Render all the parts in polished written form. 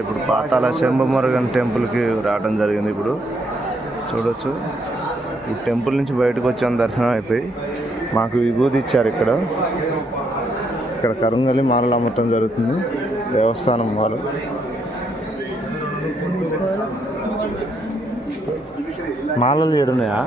ఇప్పుడు పాతాళ శంభుమురుగన్ టెంపుల్కి రావడం జరిగింది. ఇప్పుడు చూడొచ్చు, ఈ టెంపుల్ నుంచి బయటకు వచ్చాను, దర్శనం అయిపోయి మాకు విభూతి ఇచ్చారు. ఇక్కడ కరుంగలి మాలలు అమ్మటం జరుగుతుంది దేవస్థానం వాళ్ళు. మాలలు ఏడున్నాయా?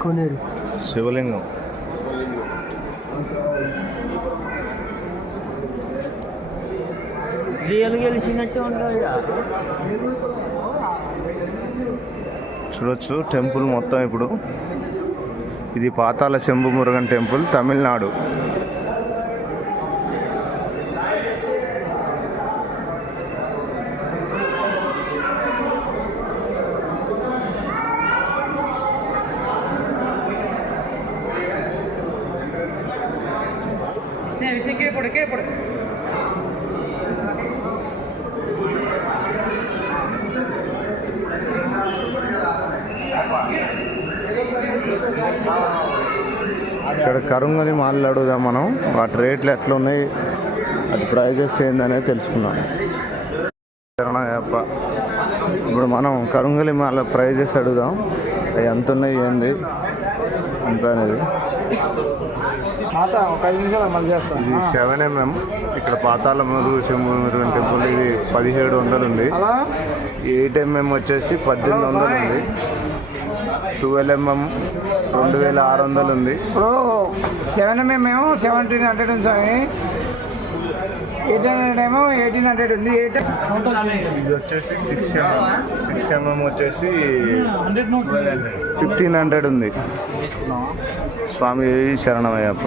కోనేరు శివలింగం. చూడొచ్చు టెంపుల్ మొత్తం. ఇప్పుడు ఇది పాతాళ శంభుమురుగన్ టెంపుల్, తమిళనాడు. ఇక్కడ కరుంగలి మాలలు అడుగుదాం మనం, వాటి రేట్లు ఎట్లా ఉన్నాయి, వాటి ప్రైజెస్ ఏందనేది తెలుసుకున్నాం. ఇప్పుడు మనం కరుంగలి మాల ప్రైజెస్ అడుగుదాం, అవి ఎంత ఉన్నాయి, ఏంది అంత అనేది. ఇది 7mm. ఇక్కడ పాతాళ శంభుమురుగన్ టెంపుల్ ఇది 1700 ఉంది. 8mm వచ్చేసి 1800 ఉంది. 12mm 2600 ఉంది. ఇప్పుడు 7mm ఏమో 1700 ఉంది స్వామి, 800 ఏమో 1800 ఉంది. ఇది వచ్చేసి 6mm వచ్చేసి 1500 ఉంది. స్వామి శరణమయ్యప్ప.